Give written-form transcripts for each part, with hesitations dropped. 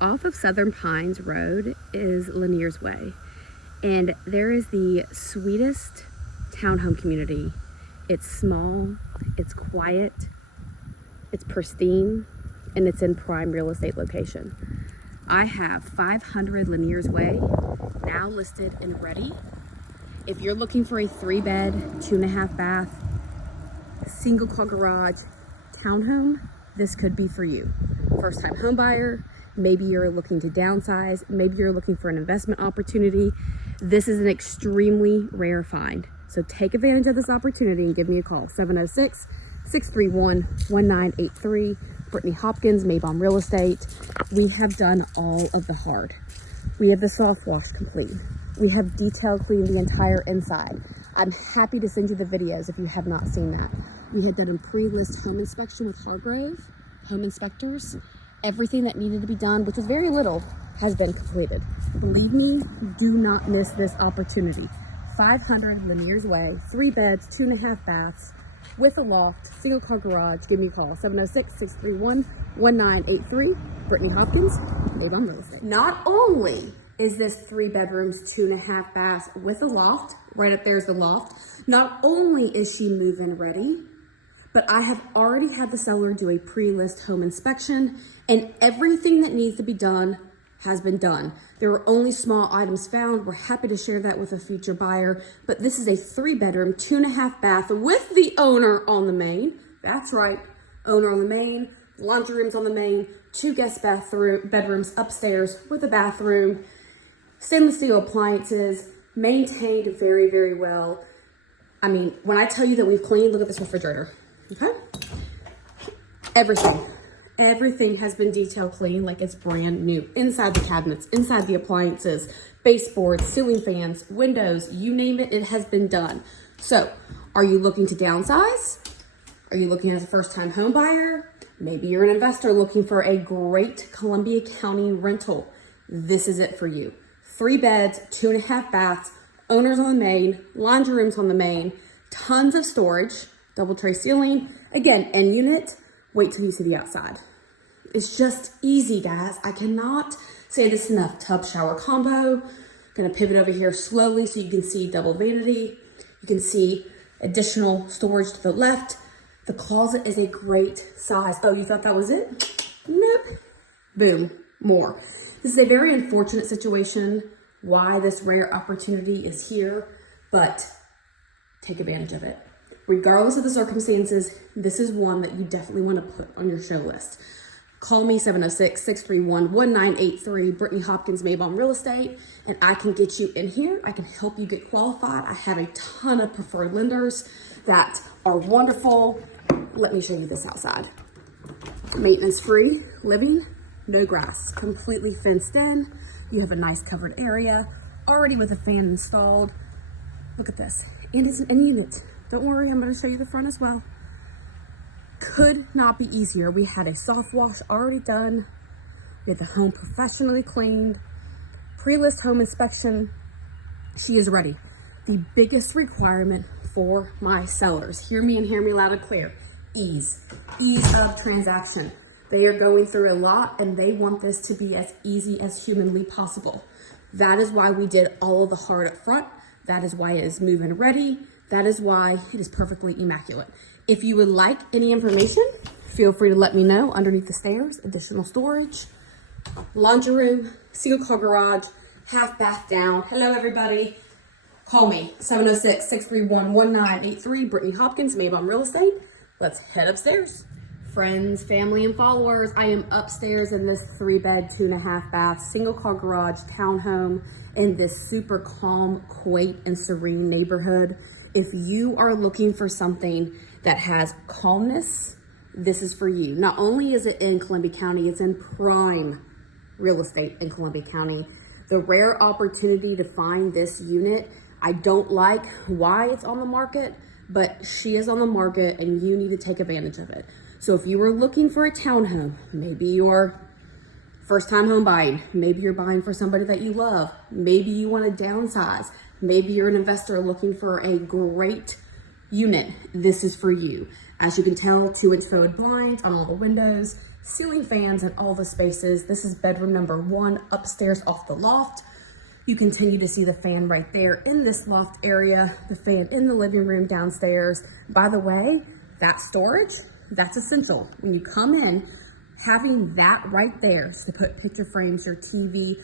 Off of Southern Pines Road is Laniers Way, and there is the sweetest townhome community. It's small, it's quiet, it's pristine, and it's in prime real estate location. I have 500 Laniers Way now listed and ready. If you're looking for a 3-bed, 2.5 bath, single car garage townhome, this could be for you. First time home buyer, maybe you're looking to downsize, maybe you're looking for an investment opportunity. This is an extremely rare find. So take advantage of this opportunity and give me a call, 706-631-1983. Brittany Hopkins, Maybom Real Estate. We have done all of the hard. We have the soft wash complete. We have detail cleaned the entire inside. I'm happy to send you the videos if you have not seen that. We had done a pre-list home inspection with Hargrove Home Inspectors. Everything that needed to be done, which is very little, has been completed. Believe me, do not miss this opportunity. 500 Laniers Way, 3 beds, 2.5 baths, with a loft, single car garage. Give me a call, 706-631-1983. Brittany Hopkins, Maybom Real Estate. Not only is this 3 bedrooms, 2.5 baths with a loft, right up there's the loft. Not only is she move-in ready, but I have already had the seller do a pre-list home inspection, and everything that needs to be done has been done. There were only small items found. We're happy to share that with a future buyer, but this is a 3-bedroom, 2.5 bath with the owner on the main. That's right, owner on the main, laundry rooms on the main, 2 guest bedrooms upstairs with a bathroom, stainless steel appliances, maintained very, very well. I mean, when I tell you that we've cleaned, look at this refrigerator, okay? Everything has been detail clean like it's brand new. Inside the cabinets, inside the appliances, baseboards, ceiling fans, windows, you name it, it has been done. So, are you looking to downsize? Are you looking as a first-time home buyer? Maybe you're an investor looking for a great Columbia County rental. This is it for you. 3 beds, 2.5 baths, owners on the main, laundry rooms on the main, tons of storage, double tray ceiling. Again, end unit. Wait till you see the outside. It's just easy, guys. I cannot say this enough. Tub shower combo. Gonna pivot over here slowly so you can see double vanity. You can see additional storage to the left. The closet is a great size. Oh, you thought that was it? Nope. Boom, more. This is a very unfortunate situation, why this rare opportunity is here, but take advantage of it. Regardless of the circumstances, this is one that you definitely want to put on your show list. Call me, 706-631-1983, Brittany Hopkins, Maybom Real Estate, and I can get you in here. I can help you get qualified. I have a ton of preferred lenders that are wonderful. Let me show you this outside. Maintenance-free living, no grass, completely fenced in. You have a nice covered area, already with a fan installed. Look at this, and it's an end unit. Don't worry, I'm gonna show you the front as well. Could not be easier. We had a soft wash already done. We had the home professionally cleaned, pre-list home inspection. She is ready. The biggest requirement for my sellers, hear me and hear me loud and clear, ease of transaction. They are going through a lot and they want this to be as easy as humanly possible. That is why we did all of the hard up front. That is why it is move-in ready. That is why it is perfectly immaculate. If you would like any information, feel free to let me know underneath the stairs. Additional storage, laundry room, single car garage, half bath down. Hello, everybody. Call me, 706-631-1983, Brittany Hopkins, Maybom Real Estate. Let's head upstairs. Friends, family, and followers, I am upstairs in this 3-bed, 2.5 bath, single car garage townhome in this super calm, quaint, and serene neighborhood. If you are looking for something that has calmness, this is for you. Not only is it in Columbia County, it's in prime real estate in Columbia County. The rare opportunity to find this unit, I don't like why it's on the market, but she is on the market and you need to take advantage of it. So if you were looking for a townhome, maybe you're first time home buying, maybe you're buying for somebody that you love, maybe you want to downsize, maybe you're an investor looking for a great unit, this is for you. As you can tell, 2-inch forward blinds on all the windows, ceiling fans in all the spaces. This is bedroom number 1 upstairs off the loft. You continue to see the fan right there in this loft area, the fan in the living room downstairs. By the way, that storage, that's essential. When you come in, having that right there to put picture frames, your TV,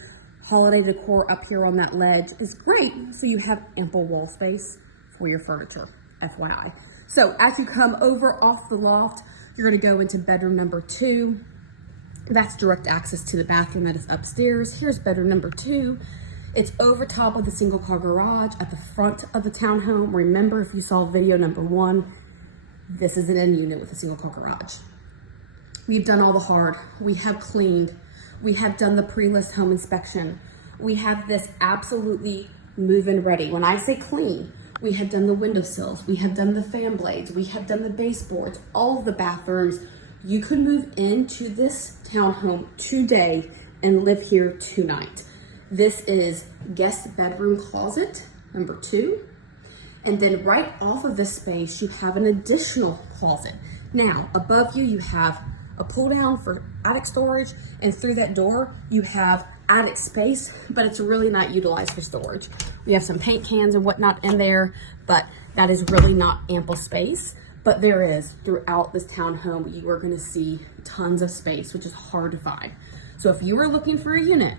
holiday decor up here on that ledge is great. So you have ample wall space for your furniture, FYI. So as you come over off the loft, you're gonna go into bedroom number 2. That's direct access to the bathroom that is upstairs. Here's bedroom number 2. It's over top of the single car garage at the front of the townhome. Remember, if you saw video number 1, this is an end unit with a single car garage. We've done all the hard. We have cleaned. We have done the pre-list home inspection. We have this absolutely move-in ready. When I say clean, we have done the windowsills. We have done the fan blades. We have done the baseboards, all of the bathrooms. You could move into this townhome today and live here tonight. This is guest bedroom closet number 2. And then right off of this space, you have an additional closet. Now, above you, you have a pull down for attic storage, and through that door, you have attic space, but it's really not utilized for storage. We have some paint cans and whatnot in there, but that is really not ample space. But there is, throughout this townhome, you are gonna see tons of space, which is hard to find. So if you are looking for a unit,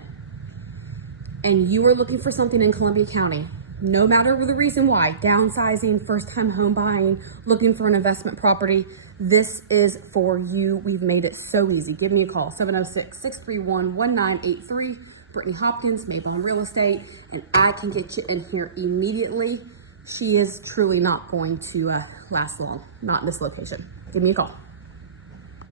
and you are looking for something in Columbia County, no matter the reason why, downsizing, first-time home buying, looking for an investment property, this is for you. We've made it so easy. Give me a call, 706-631-1983. Brittany Hopkins, Maybon Real Estate, and I can get you in here immediately. She is truly not going to last long, not in this location. Give me a call.